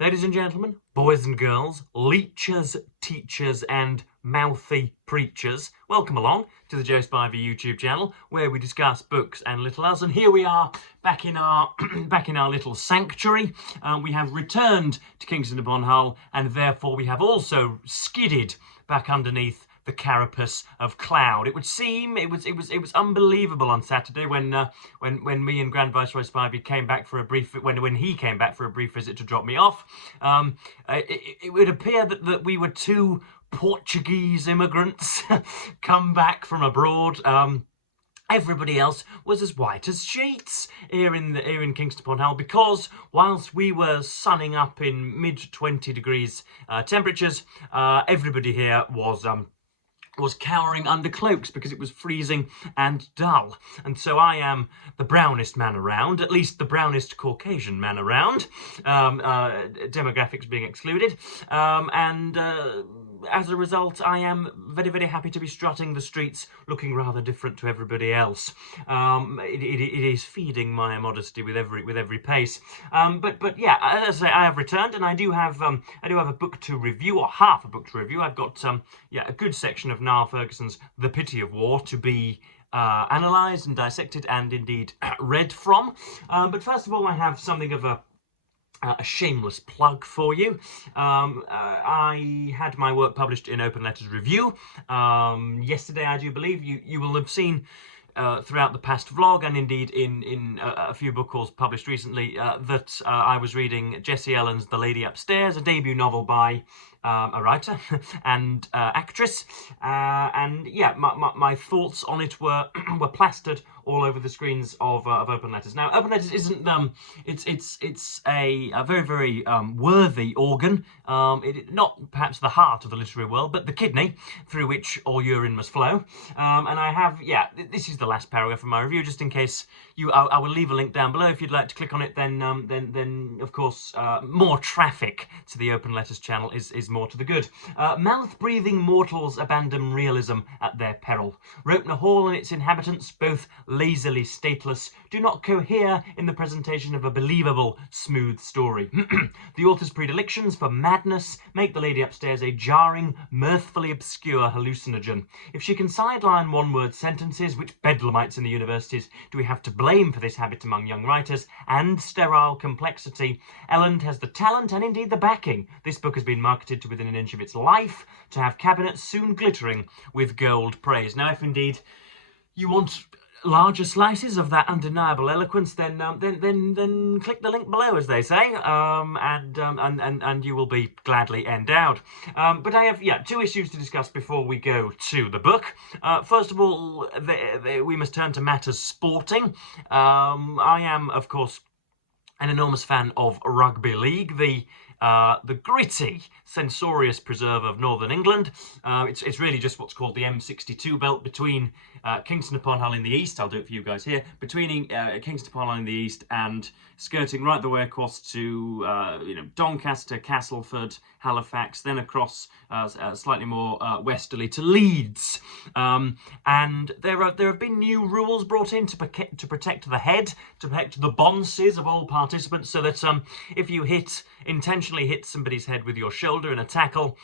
Ladies and gentlemen, boys and girls, leechers, teachers, and mouthy preachers, welcome along to the Joe Spivey YouTube channel, where we discuss books and little else. And here we are, back in our back in our little sanctuary. We have returned to Kingston upon Hull, and therefore we have also skidded back underneath the carapace of cloud. It would seem it was unbelievable on Saturday when me and Grand Viceroy Spivey came back for a brief when he came back for a brief visit to drop me off. It would appear that we were two Portuguese immigrants come back from abroad. Everybody else was as white as sheets here in Kingston upon Hull, because whilst we were sunning up in mid-20 degrees temperatures, everybody here was cowering under cloaks because it was freezing and dull. And so I am the brownest man around, at least the brownest Caucasian man around, demographics being excluded, and as a result, I am very, very happy to be strutting the streets looking rather different to everybody else. It is feeding my modesty with every pace. But yeah, as I say, I have returned, and I do have a book to review, or half a book to review. I've got a good section of Niall Ferguson's The Pity of War to be analysed and dissected and indeed read from. But first of all, I have something of a shameless plug for you. I had my work published in Open Letters Review yesterday, I do believe. You will have seen throughout the past vlog, and indeed in a few book hauls published recently, that I was reading Jessie Ellen's The Lady Upstairs, a debut novel by a writer and actress, and yeah, my thoughts on it were were plastered all over the screens of Open Letters. Now, Open Letters isn't it's a very worthy organ. Not perhaps the heart of the literary world, but the kidney through which all urine must flow. And I have, yeah, this is the last paragraph of my review, just in case I will leave a link down below if you'd like to click on it. Then of course more traffic to the Open Letters channel is more to the good. Mouth-breathing mortals abandon realism at their peril. Ropener Hall and its inhabitants, both lazily stateless, do not cohere in the presentation of a believable, smooth story. The author's predilections for madness make The Lady Upstairs a jarring, mirthfully obscure hallucinogen. If she can sideline one-word sentences, which bedlamites in the universities do we have to blame for this habit among young writers, and sterile complexity, Ellen has the talent and indeed the backing. This book has been marketed to within an inch of its life, to have cabinets soon glittering with gold praise. Now, if indeed you want larger slices of that undeniable eloquence, then click the link below, as they say, and you will be gladly endowed. But I have two issues to discuss before we go to the book. First of all, we must turn to matters sporting. I am, of course, an enormous fan of rugby league, the gritty, censorious preserve of Northern England. It's really just what's called the M62 belt between Kingston upon Hull in the east. I'll do it for you guys here. Between Kingston upon Hull in the east and skirting right the way across to Doncaster, Castleford, Halifax, then across slightly more westerly to Leeds. And there have been new rules brought in to protect the head, to protect the bonces of all participants, so that if you intentionally hit somebody's head with your shoulder in a tackle,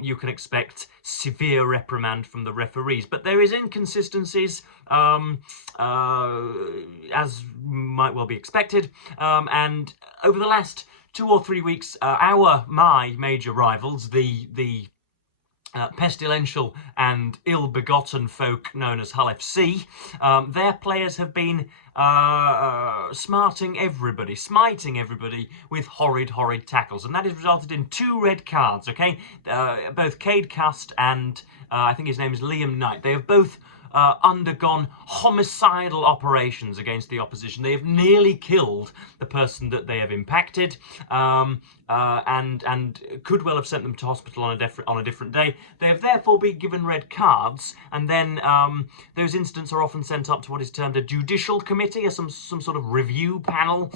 you can expect severe reprimand from the referees. But there is inconsistencies, as might well be expected, and over the last 2 or 3 weeks, my major rivals, the pestilential and ill-begotten folk known as Hull FC, their players have been smiting everybody with horrid tackles, and that has resulted in 2 red cards, okay? Both Cade Cust and I think his name is Liam Knight. They have both undergone homicidal operations against the opposition. They have nearly killed the person that they have impacted, and could well have sent them to hospital on a different day. They have therefore been given red cards, and then those incidents are often sent up to what is termed a judicial committee, or some sort of review panel,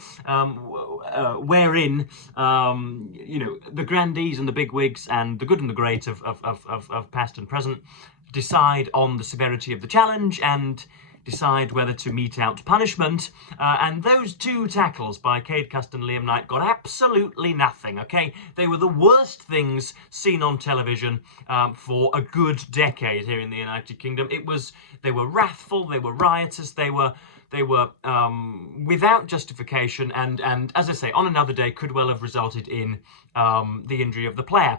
wherein the grandees and the bigwigs and the good and the great of past and present decide on the severity of the challenge, and decide whether to mete out punishment. And those two tackles by Cade Cust and Liam Knight got absolutely nothing, okay? They were the worst things seen on television for a good decade here in the United Kingdom. They were wrathful, they were riotous, they were without justification, and as I say, on another day could well have resulted in the injury of the player.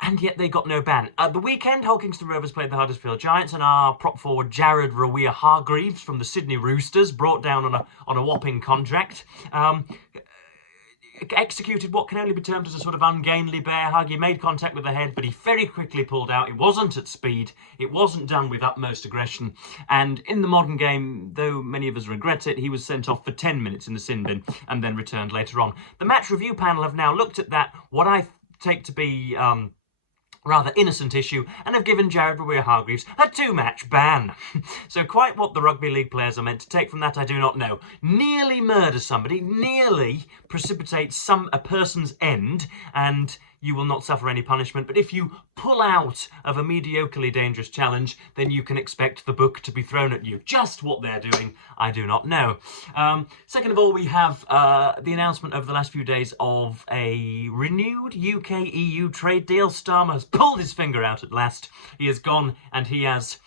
And yet they got no ban. At the weekend, Hull Kingston Rovers played the Huddersfield Giants, and our prop forward Jared Rawia-Hargreaves from the Sydney Roosters, brought down on a whopping contract, executed what can only be termed as a sort of ungainly bear hug. He made contact with the head, but he very quickly pulled out. It wasn't at speed. It wasn't done with utmost aggression. And in the modern game, though many of us regret it, he was sent off for 10 minutes in the sin bin and then returned later on. The match review panel have now looked at that, what I take to be rather innocent issue, and have given Jared Rawia-Hargreaves a 2-match ban. So quite what the rugby league players are meant to take from that, I do not know. Nearly murder somebody, nearly precipitate a person's end, and you will not suffer any punishment. But if you pull out of a mediocrely dangerous challenge, then you can expect the book to be thrown at you. Just what they're doing, I do not know. Second of all, we have the announcement over the last few days of a renewed UK-EU trade deal. Starmer has pulled his finger out at last. He has gone and he has,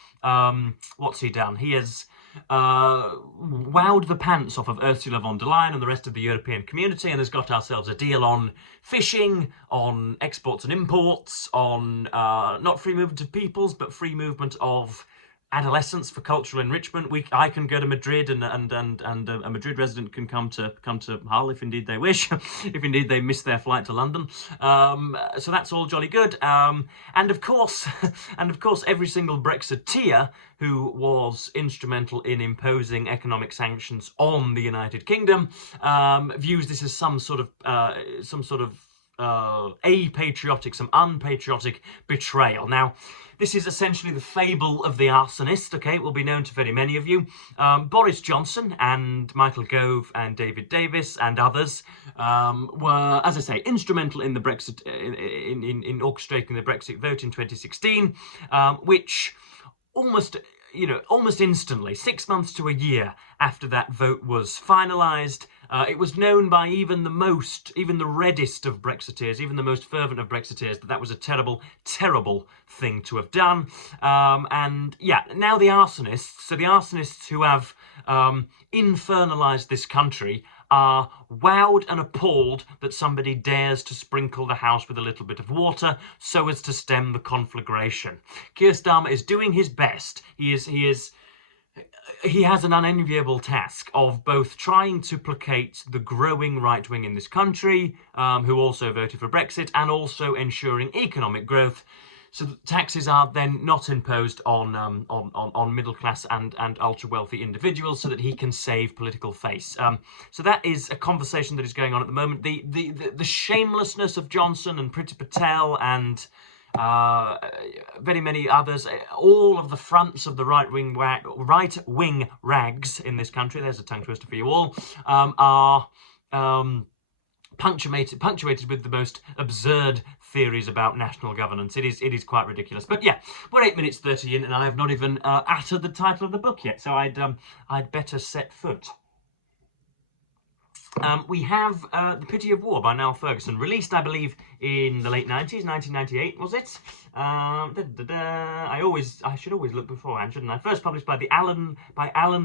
what's he done? He has wowed the pants off of Ursula von der Leyen and the rest of the European community, and has got ourselves a deal on fishing, on exports and imports, on not free movement of peoples, but free movement of adolescents for cultural enrichment. I can go to Madrid, and a Madrid resident can come to Hull if indeed they wish, if indeed they miss their flight to London. So that's all jolly good. And of course, every single Brexiteer who was instrumental in imposing economic sanctions on the United Kingdom views this as some sort of apatriotic, some unpatriotic betrayal. Now, this is essentially the fable of the arsonist, okay? It will be known to very many of you. Boris Johnson and Michael Gove and David Davis and others were, as I say, instrumental in the Brexit, in orchestrating the Brexit vote in 2016, which almost instantly, 6 months to a year after that vote was finalised, it was known by even the reddest of Brexiteers, even the most fervent of Brexiteers, that was a terrible, terrible thing to have done. And yeah, now the arsonists who have infernalised this country are wowed and appalled that somebody dares to sprinkle the house with a little bit of water so as to stem the conflagration. Keir Starmer is doing his best. He has an unenviable task of both trying to placate the growing right wing in this country, who also voted for Brexit, and also ensuring economic growth, so that taxes are then not imposed on middle class and ultra wealthy individuals, so that he can save political face. So that is a conversation that is going on at the moment. The shamelessness of Johnson and Priti Patel and very many others, all of the fronts of the right-wing rags in this country, there's a tongue twister for you all, are punctuated with the most absurd theories about national governance. It is quite ridiculous. But yeah, we're 8 minutes 30 in, and I have not even uttered the title of the book yet, so I'd better set foot. We have The Pity of War by Niall Ferguson, released, I believe, in the late 90s, 1998, was it? I should always look beforehand, shouldn't I? First published by Alan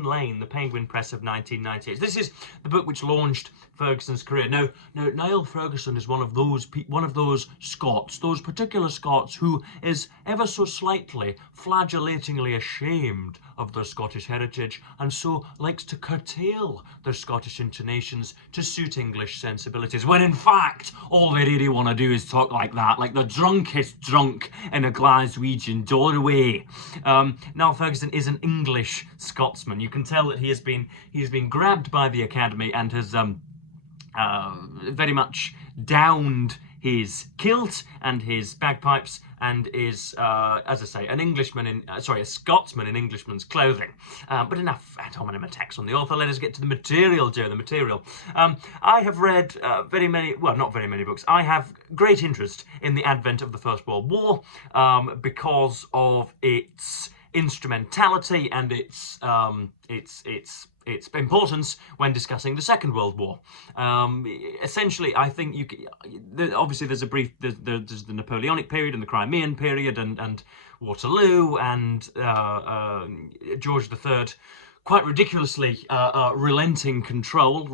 Lane, the Penguin Press of 1998. This is the book which launched Ferguson's career. Now, Niall Ferguson is one of those Scots, those particular Scots who is ever so slightly flagellatingly ashamed of their Scottish heritage, and so likes to curtail their Scottish intonations to suit English sensibilities, when in fact all they really want to do is talk like that, like the drunkest drunk in a Glaswegian doorway. Niall Ferguson is an English Scotsman. You can tell that he has been grabbed by the Academy and has very much downed his kilt and his bagpipes, and is, as I say, a Scotsman in Englishman's clothing. But enough ad hominem attacks on the author. Let us get to the material, Joe, the material. I have read not very many books. I have great interest in the advent of the First World War because of its instrumentality and its importance when discussing the Second World War. Essentially, I think obviously there's there's the Napoleonic period and the Crimean period and Waterloo and George III quite ridiculously releasing control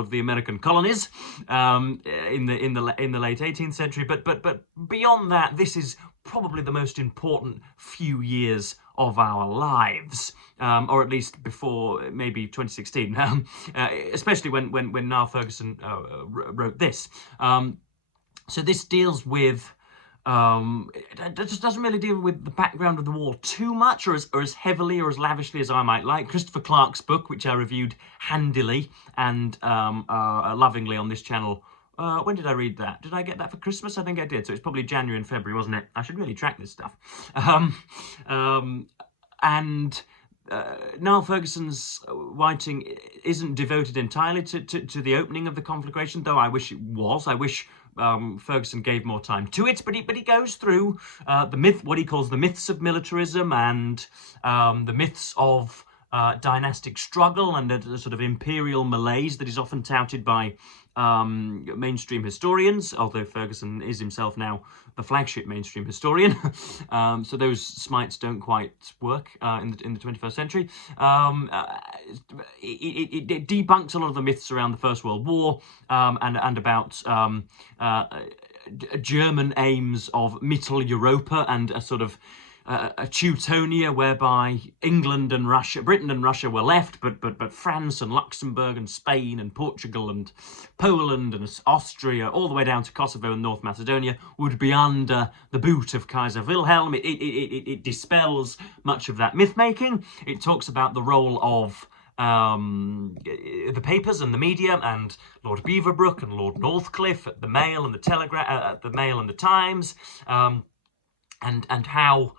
of the American colonies in the late 18th century. But beyond that, this is probably the most important few years of our lives, or at least before maybe 2016, especially when Niall Ferguson wrote this. So this deals with. It just doesn't really deal with the background of the war too much, or as heavily or as lavishly as I might like. Christopher Clark's book, which I reviewed handily and lovingly on this channel. When did I read that? Did I get that for Christmas? I think I did. So it's probably January and February, wasn't it? I should really track this stuff. Niall Ferguson's writing isn't devoted entirely to the opening of the conflagration, though I wish it was. I wish Ferguson gave more time to it, but he goes through what he calls the myths of militarism and the myths of dynastic struggle and a sort of imperial malaise that is often touted by mainstream historians, although Ferguson is himself now the flagship mainstream historian. So those smites don't quite work in the 21st century. It debunks a lot of the myths around the First World War and about German aims of Mittel Europa and a sort of a Teutonia whereby England and Russia, Britain and Russia were left, but France and Luxembourg and Spain and Portugal and Poland and Austria, all the way down to Kosovo and North Macedonia, would be under the boot of Kaiser Wilhelm. It dispels much of that myth-making. It talks about the role of the papers and the media and Lord Beaverbrook and Lord Northcliffe at the Mail and the Telegraph, the Mail and the Times, and how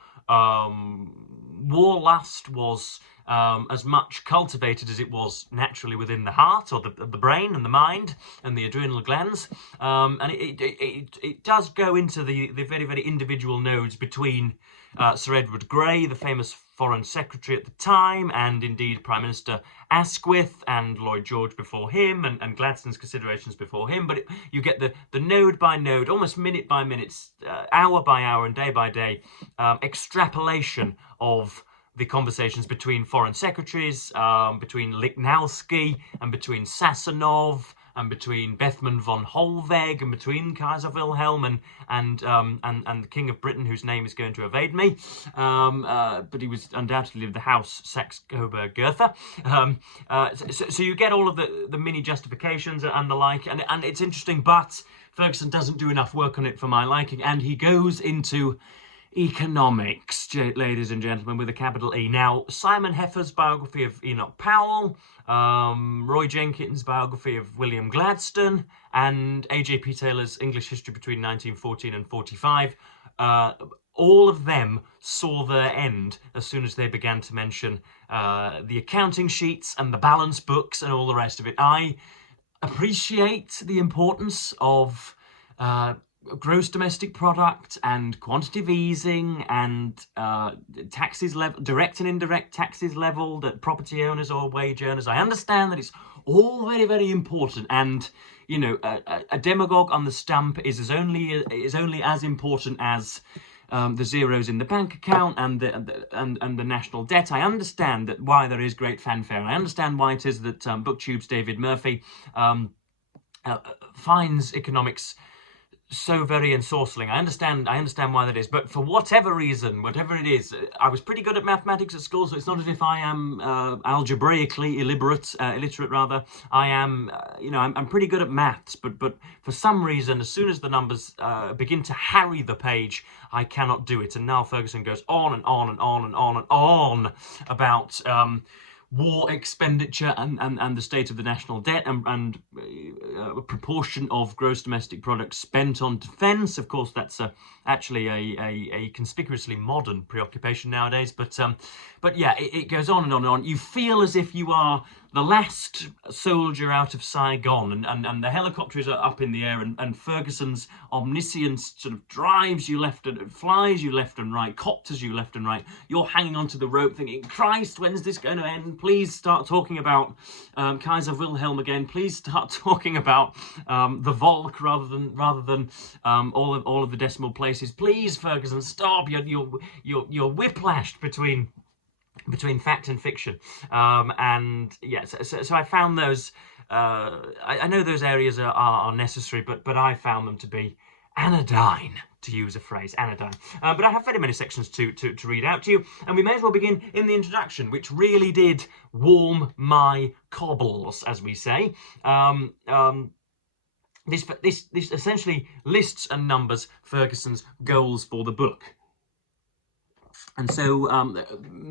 warlust was as much cultivated as it was naturally within the heart or the brain and the mind and the adrenal glands. And it does go into the very, very individual nodes between Sir Edward Grey, the famous Foreign Secretary at the time, and indeed Prime Minister Asquith and Lloyd George before him, and Gladstone's considerations before him. But you get the node by node, almost minute by minute, hour by hour and day by day extrapolation of the conversations between foreign secretaries, between Lichnowsky and between Sassanov, and between Bethmann von Holweg, and between Kaiser Wilhelm and the King of Britain, whose name is going to evade me, but he was undoubtedly of the House Saxe-Coburg-Gotha. So you get all of the mini justifications and the like, and it's interesting, but Ferguson doesn't do enough work on it for my liking, and he goes into economics, ladies and gentlemen, with a capital E. Now, Simon Heffer's biography of Enoch Powell, Roy Jenkins' biography of William Gladstone, and A.J.P. Taylor's English History between 1914 and 45, all of them saw their end as soon as they began to mention the accounting sheets and the balance books and all the rest of it. I appreciate the importance of gross domestic product and quantitative easing and taxes level, direct and indirect taxes leveled at property owners or wage earners. I understand that it's all very, very important, and you know, a demagogue on the stump is only as important as the zeros in the bank account and the national debt. I understand that why there is great fanfare. I understand why it is that BookTube's David Murphy finds economics so very ensorceling. I understand why that is, but for whatever reason, whatever it is, I was pretty good at mathematics at school, so it's not as if I am algebraically illiterate rather. I am, you know, I'm pretty good at maths, but for some reason, as soon as the numbers begin to harry the page, I cannot do it. And Niall Ferguson goes on and on and on and on and on about war expenditure and the state of the national debt and a proportion of gross domestic product spent on defence. Of course, that's actually a conspicuously modern preoccupation nowadays. But yeah, it goes on and on and on. You feel as if you are the last soldier out of Saigon, and the helicopters are up in the air, and Ferguson's omniscience sort of drives you left and flies you left and right, copters you left and right. You're hanging onto the rope thinking, Christ, when's this going to end? Please start talking about Kaiser Wilhelm again. Please start talking about the Volk rather than all of the decimal places. Please, Ferguson, stop. You're whiplashed between fact and fiction, and yes, so I found those. I know those areas are necessary, but I found them to be anodyne, to use a phrase, anodyne. But I have very many sections to read out to you, and we may as well begin in the introduction, which really did warm my cobbles, as we say. This essentially lists and numbers Ferguson's goals for the book. And so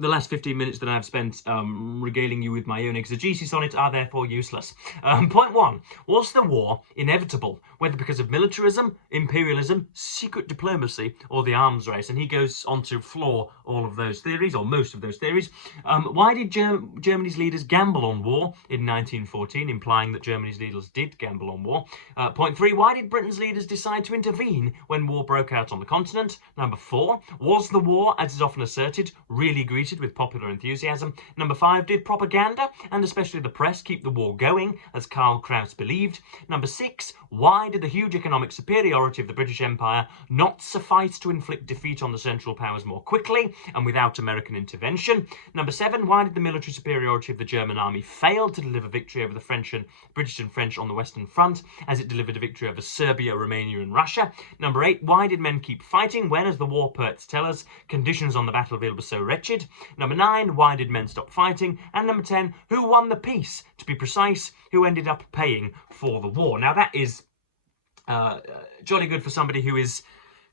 the last 15 minutes that I've spent regaling you with my own exegesis on it are therefore useless. Point 1. Was the war inevitable, whether because of militarism, imperialism, secret diplomacy, or the arms race? And he goes on to floor all of those theories, or most of those theories. Why did Germany's leaders gamble on war in 1914, implying that Germany's leaders did gamble on war? Point 3. Why did Britain's leaders decide to intervene when war broke out on the continent? Number 4. Was the war, as is often asserted, really greeted with popular enthusiasm? Number 5, did propaganda, and especially the press, keep the war going, as Karl Kraus believed? Number 6, why did the huge economic superiority of the British Empire not suffice to inflict defeat on the Central Powers more quickly and without American intervention? Number 7, why did the military superiority of the German army fail to deliver victory over the British and French on the Western Front, as it delivered a victory over Serbia, Romania and Russia? Number 8, why did men keep fighting when, as the war poets tell us, conditions on the battlefield were so wretched? Number 9, why did men stop fighting? And number 10, who won the peace? To be precise, who ended up paying for the war? Now that is jolly good for somebody who is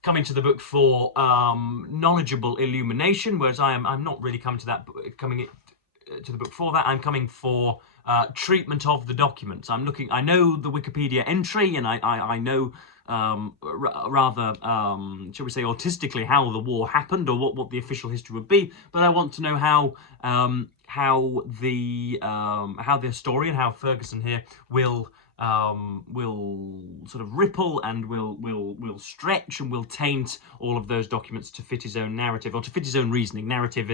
coming to the book for knowledgeable illumination, whereas I'm not really coming to the book for that. I'm coming for treatment of the documents. I know the Wikipedia entry, and I know rather, shall we say, autistically how the war happened, or what the official history would be. But I want to know how the historian, how Ferguson here will sort of ripple and will stretch and will taint all of those documents to fit his own narrative, or to fit his own reasoning. Narrative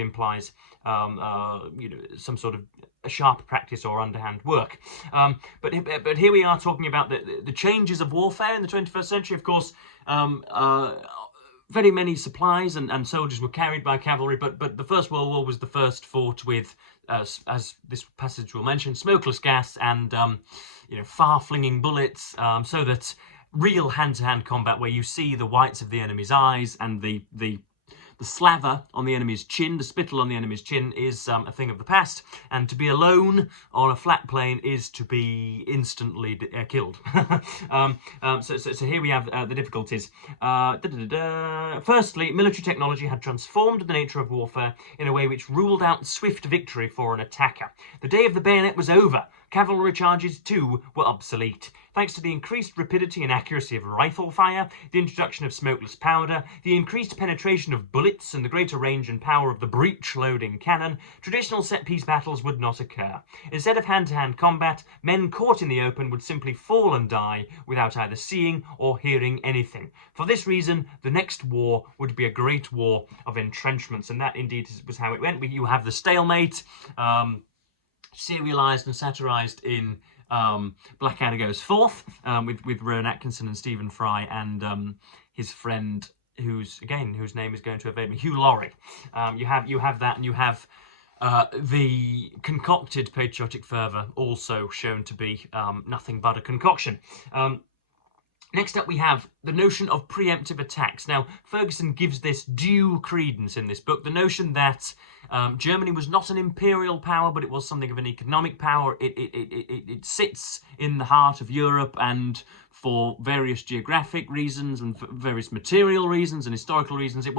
implies some sort of a sharp practice or underhand work. But here we are talking about the changes of warfare in the 21st century. Of course, very many supplies and soldiers were carried by cavalry, but the First World War was the first fought with, as this passage will mention, smokeless gas and far-flinging bullets, so that real hand-to-hand combat, where you see the whites of the enemy's eyes and the slaver on the enemy's chin, the spittle on the enemy's chin, is a thing of the past, and to be alone on a flat plain is to be instantly killed. So here we have the difficulties. Firstly, military technology had transformed the nature of warfare in a way which ruled out swift victory for an attacker. The day of the bayonet was over. Cavalry charges, too, were obsolete. Thanks to the increased rapidity and accuracy of rifle fire, the introduction of smokeless powder, the increased penetration of bullets, and the greater range and power of the breech-loading cannon, traditional set-piece battles would not occur. Instead of hand-to-hand combat, men caught in the open would simply fall and die without either seeing or hearing anything. For this reason, the next war would be a great war of entrenchments, and that indeed was how it went. You have the stalemate, serialised and satirised in Blackadder Goes Forth, with Rowan Atkinson and Stephen Fry and his friend, whose name is going to evade me, Hugh Laurie. You have that, and you have the concocted patriotic fervour also shown to be nothing but a concoction. Next up we have the notion of preemptive attacks. Now, Ferguson gives this due credence in this book, the notion that Germany was not an imperial power, but it was something of an economic power. It sits in the heart of Europe, and for various geographic reasons and for various material reasons and historical reasons, its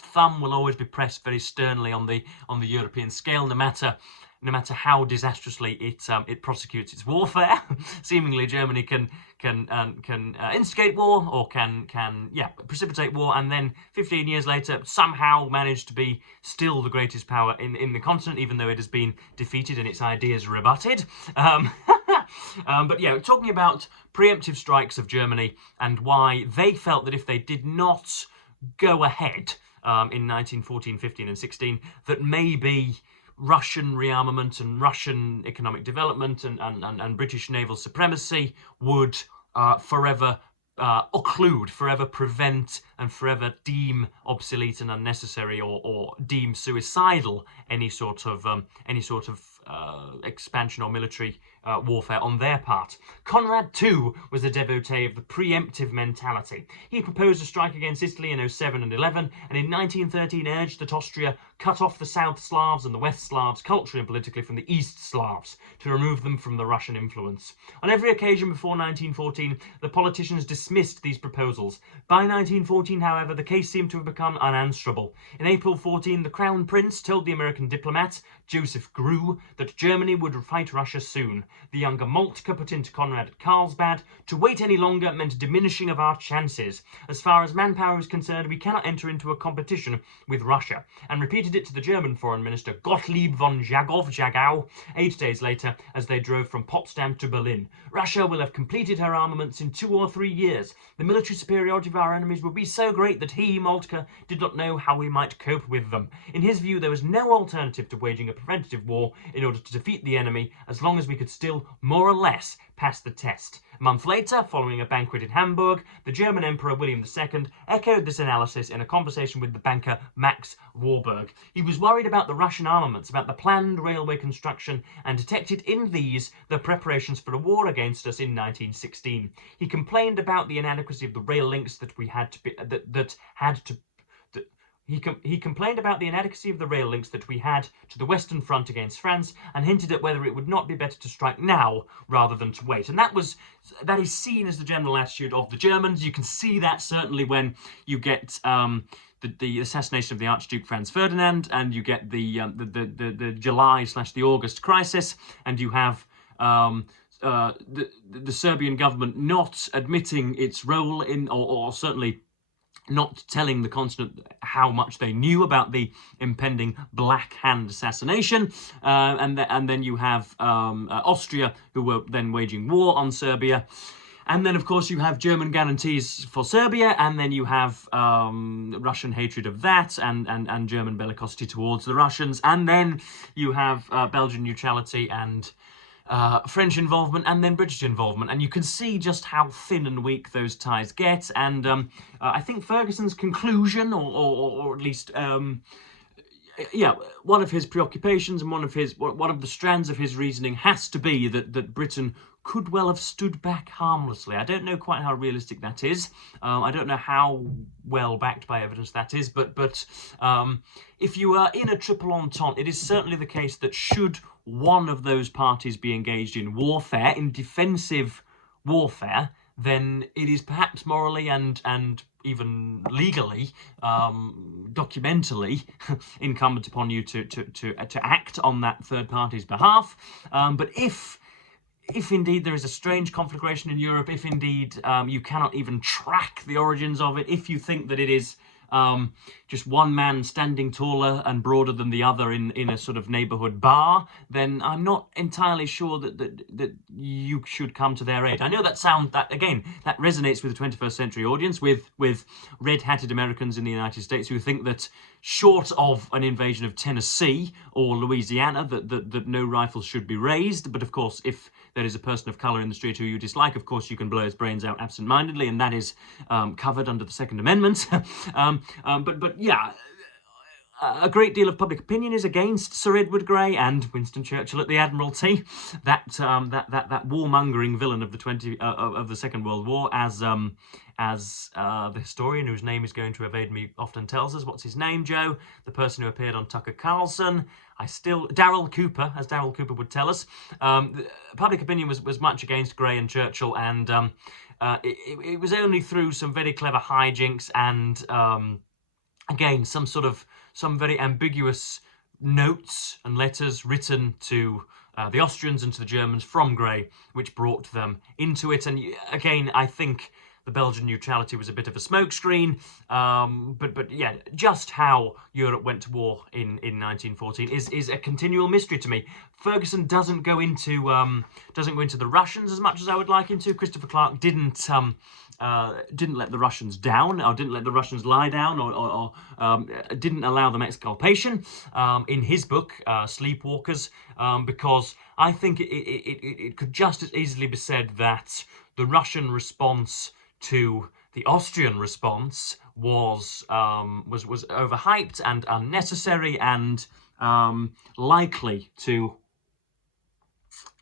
thumb will always be pressed very sternly on the European scale, no matter no matter how disastrously it prosecutes its warfare. Seemingly, Germany can instigate war, or can precipitate war, and then 15 years later somehow manage to be still the greatest power in the continent, even though it has been defeated and its ideas rebutted. But yeah, talking about preemptive strikes of Germany and why they felt that if they did not go ahead in 1914, 15 and 16, that maybe Russian rearmament and Russian economic development and British naval supremacy would forever occlude, forever prevent, and forever deem obsolete and unnecessary, or deem suicidal any sort of expansion or military warfare on their part. Conrad, too, was a devotee of the preemptive mentality. He proposed a strike against Italy in 07 and 11, and in 1913 urged that Austria cut off the South Slavs and the West Slavs culturally and politically from the East Slavs to remove them from the Russian influence. On every occasion before 1914, the politicians dismissed these proposals. By 1914, however, the case seemed to have become unanswerable. In April 14, the Crown Prince told the American diplomat, Joseph Grew, that Germany would fight Russia soon. The younger Moltke put into Conrad at Carlsbad, to wait any longer meant a diminishing of our chances. As far as manpower is concerned, we cannot enter into a competition with Russia, and repeated it to the German Foreign Minister Gottlieb von Jagow 8 days later as they drove from Potsdam to Berlin. Russia will have completed her armaments in 2 or 3 years. The military superiority of our enemies will be so great that he, Moltke, did not know how we might cope with them. In his view, there was no alternative to waging a preventative war in order to defeat the enemy, as long as we could still, more or less, pass the test. A month later, following a banquet in Hamburg, the German Emperor William II echoed this analysis in a conversation with the banker Max Warburg. He was worried about the Russian armaments, about the planned railway construction, and detected in these the preparations for a war against us in 1916. He complained about the inadequacy of the rail links that He complained about the inadequacy of the rail links that we had to the Western Front against France, and hinted at whether it would not be better to strike now rather than to wait. And that is seen as the general attitude of the Germans. You can see that certainly when you get the assassination of the Archduke Franz Ferdinand, and you get the July/the August crisis, and you have the Serbian government not admitting its role in, or certainly not telling the continent how much they knew about the impending Black Hand assassination, and then you have Austria, who were then waging war on Serbia, and then of course you have German guarantees for Serbia, and then you have Russian hatred of that, and German bellicosity towards the Russians, and then you have Belgian neutrality and French involvement, and then British involvement, and you can see just how thin and weak those ties get. And I think Ferguson's conclusion, or at least one of his preoccupations and one of the strands of his reasoning has to be that Britain could well have stood back harmlessly. I don't know quite how realistic that is. I don't know how well backed by evidence that is, but if you are in a triple entente, it is certainly the case that should one of those parties be engaged in warfare, in defensive warfare, then it is perhaps morally and even legally, documentally, incumbent upon you to act on that third party's behalf. But if indeed there is a strange conflagration in Europe, if indeed you cannot even track the origins of it, if you think that it is just one man standing taller and broader than the other in a sort of neighbourhood bar, then I'm not entirely sure that you should come to their aid. I know that resonates with the 21st century audience, with red-hatted Americans in the United States who think that short of an invasion of Tennessee or Louisiana, that no rifles should be raised. But of course, if there is a person of colour in the street who you dislike, of course you can blow his brains out absent-mindedly, and that is covered under the Second Amendment. But yeah, a great deal of public opinion is against Sir Edward Grey and Winston Churchill at the Admiralty, that warmongering villain of the Second World War, as the historian whose name is going to evade me often tells us. What's his name, Joe? The person who appeared on Tucker Carlson. Darryl Cooper, as Darryl Cooper would tell us. Public opinion was much against Grey and Churchill, and it was only through some very clever hijinks and again some very ambiguous notes and letters written to the Austrians and to the Germans from Grey, which brought them into it. And again, I think the Belgian neutrality was a bit of a smokescreen, but yeah, just how Europe went to war in 1914 is a continual mystery to me. Ferguson doesn't go into the Russians as much as I would like him to. Christopher Clark didn't let the Russians down, or didn't let the Russians lie down, or didn't allow them exculpation in his book, Sleepwalkers, because I think it could just as easily be said that the Russian response to the Austrian response was overhyped and unnecessary and likely to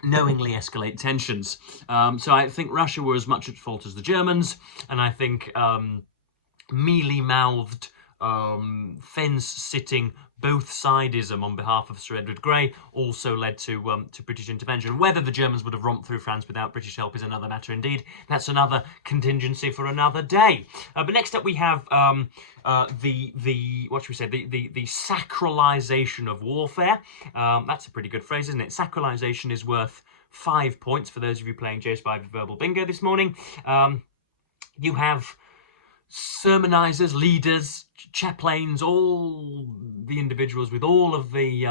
knowingly escalate tensions. So I think Russia were as much at fault as the Germans, and I think mealy-mouthed, fence-sitting both-sidism on behalf of Sir Edward Grey also led to British intervention. Whether the Germans would have romped through France without British help is another matter indeed. That's another contingency for another day. But next up we have the what should we say, the sacralisation of warfare. That's a pretty good phrase, isn't it? Sacralisation is worth 5 points for those of you playing J-Spy Verbal Bingo this morning. You have sermonizers, leaders, chaplains, all the individuals with all of the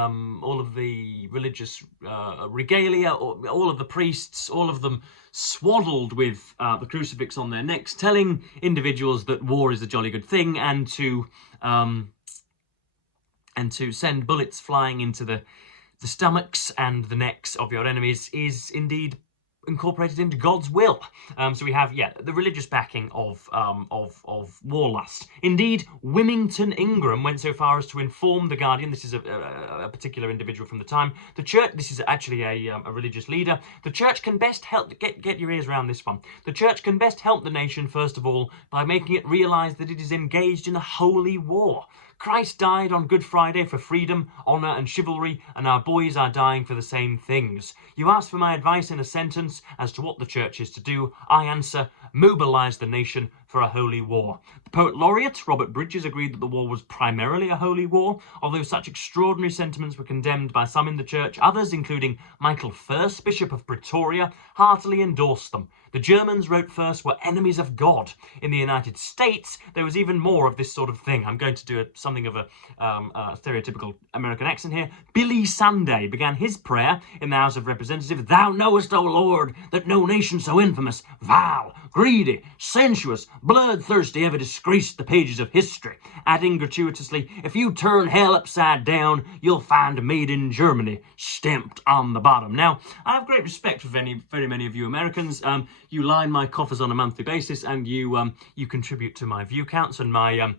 religious regalia, all of the priests, all of them swaddled with the crucifix on their necks, telling individuals that war is a jolly good thing, and to send bullets flying into the stomachs and the necks of your enemies is indeed incorporated into God's will. So we have, yeah, the religious backing of warlust. Indeed, Wymington Ingram went so far as to inform the Guardian, this is a particular individual from the time, the church, this is actually a religious leader, the church can best help, get your ears around this one, the church can best help the nation, first of all, by making it realise that it is engaged in a holy war. Christ died on Good Friday for freedom, honour and chivalry, and our boys are dying for the same things. You ask for my advice in a sentence as to what the church is to do. I answer, mobilise the nation for a holy war. The poet laureate, Robert Bridges, agreed that the war was primarily a holy war. Although such extraordinary sentiments were condemned by some in the church, others, including Michael First, Bishop of Pretoria, heartily endorsed them. The Germans, wrote First, were enemies of God. In the United States, there was even more of this sort of thing. I'm going to do something of a stereotypical American accent here. Billy Sunday began his prayer in the House of Representatives, Thou knowest, O Lord, that no nation so infamous, vile, greedy, sensuous, bloodthirsty ever disgraced the pages of history, adding gratuitously, if you turn hell upside down, you'll find made in Germany stamped on the bottom. Now, I have great respect for very many of you Americans. You line my coffers on a monthly basis, and you contribute to my view counts and my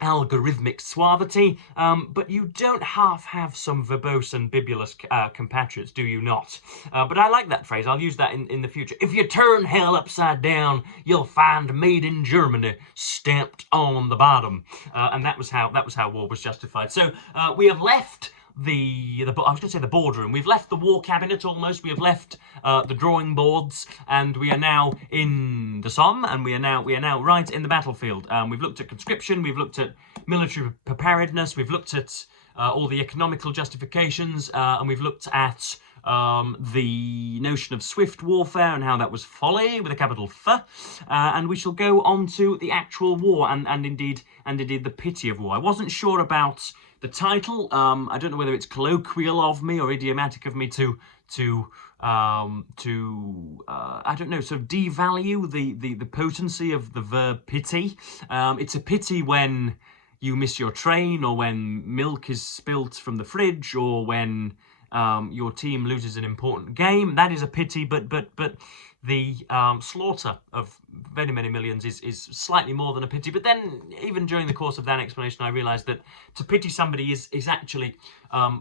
algorithmic suavity, but you don't half have some verbose and bibulous compatriots, do you not? But I like that phrase. I'll use that in the future. If you turn hell upside down, you'll find made in Germany stamped on the bottom. And that was how war was justified. So we have left I was going to say the boardroom. We've left the war cabinet almost. We have left the drawing boards, and we are now in the Somme, and we are now right in the battlefield. We've looked at conscription. We've looked at military preparedness. We've looked at all the economical justifications, and we've looked at the notion of swift warfare and how that was folly with a capital F, and we shall go on to the actual war and indeed the pity of war. I wasn't sure about the title. I don't know whether it's colloquial of me or idiomatic of me to I don't know, sort of devalue the potency of the verb pity. It's a pity when you miss your train, or when milk is spilt from the fridge, or when your team loses an important game. That is a pity, but the slaughter of very many millions is slightly more than a pity. But then, even during the course of that explanation, I realised that to pity somebody is actually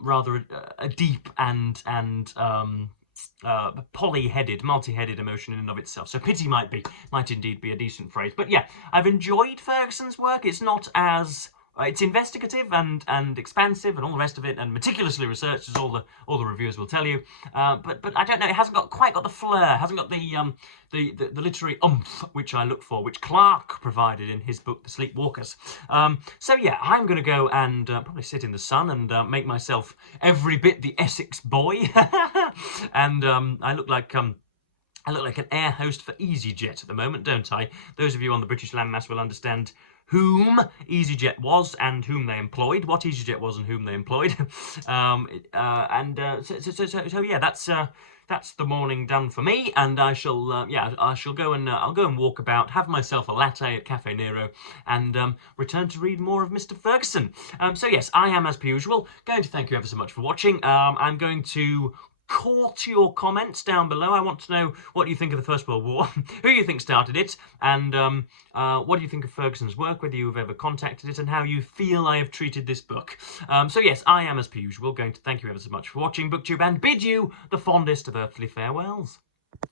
rather a deep and poly-headed, multi-headed emotion in and of itself. So pity might indeed be a decent phrase. But yeah, I've enjoyed Ferguson's work. It's not as It's investigative and expansive and all the rest of it, and meticulously researched, as all the reviewers will tell you. But I don't know, it hasn't quite got the flair, hasn't got the literary oomph which I look for, which Clarke provided in his book The Sleepwalkers. So yeah, I'm going to go and probably sit in the sun and make myself every bit the Essex boy, and I look like an air host for EasyJet at the moment, don't I? Those of you on the British landmass will understand whom EasyJet was and whom they employed, what EasyJet was and whom they employed. So yeah, that's the morning done for me, and I shall I'll go and walk about, have myself a latte at Cafe Nero, and return to read more of Mr. Ferguson. So yes, I am, as per usual, going to thank you ever so much for watching. I'm going to court your comments down below. I want to know what you think of the First World War, who you think started it, and what do you think of Ferguson's work, whether you've ever contacted it, and how you feel I have treated this book. So yes, I am, as per usual, going to thank you ever so much for watching BookTube and bid you the fondest of earthly farewells.